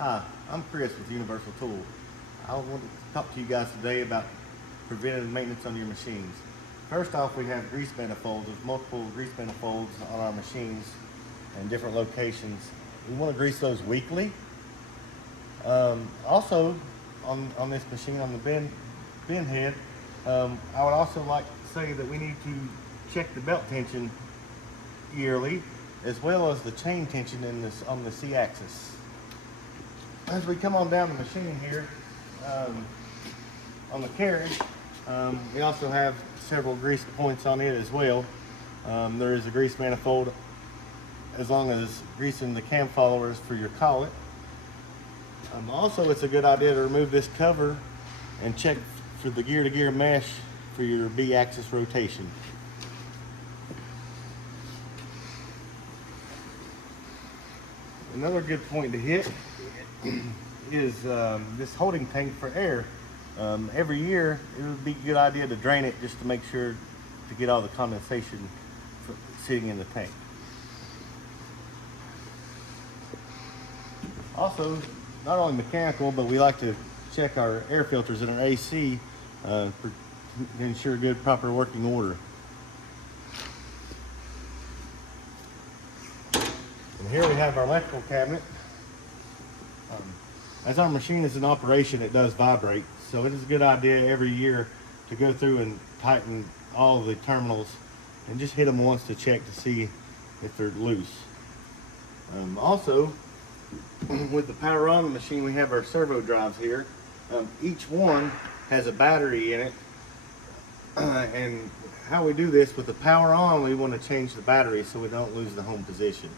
Hi, I'm Chris with Universal Tool. I want to talk to you guys today about preventative maintenance on your machines. First off, we have grease manifolds. There's multiple grease manifolds on our machines in different locations. We want to grease those weekly. Also, on this machine, on the bin head, I would also like to say that we need to check the belt tension yearly, as well as the chain tension on the C-axis. As we come on down the machine here, on the carriage, we also have several grease points on it as well. There is a grease manifold, as long as greasing the cam followers for your collet. Also, it's a good idea to remove this cover and check for the gear-to-gear mesh for your B-axis rotation. Another good point to hit is this holding tank for air. Every year, it would be a good idea to drain it just to make sure to get all the condensation sitting in the tank. Also, not only mechanical, but we like to check our air filters in our AC to ensure good, proper working order. And here we have our electrical cabinet. As our machine is in operation, it does vibrate, so it is a good idea every year to go through and tighten all the terminals and just hit them once to check to see if they're loose. Also, with the power on the machine, we have our servo drives here. Each one has a battery in it, and how we do this, with the power on, we want to change the battery so we don't lose the home position.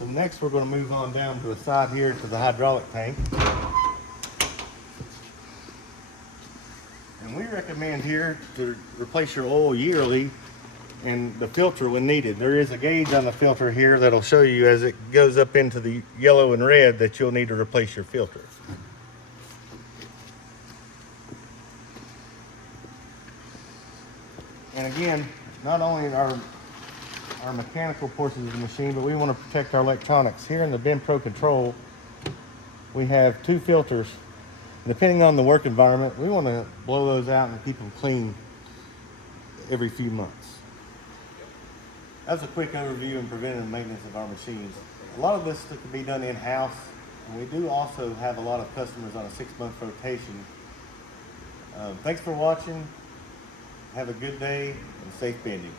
So next we're going to move on down to the side here to the hydraulic tank. And we recommend here to replace your oil yearly and the filter when needed. There is a gauge on the filter here that'll show you as it goes up into the yellow and red that you'll need to replace your filter. And again, not only our mechanical portions of the machine, but we want to protect our electronics. Here in the Bin Pro Control, we have 2 filters. Depending on the work environment, we want to blow those out and keep them clean every few months. That's a quick overview and preventative maintenance of our machines. A lot of this can be done in-house, and we do also have a lot of customers on a 6-month rotation. Thanks for watching. Have a good day and safe bending.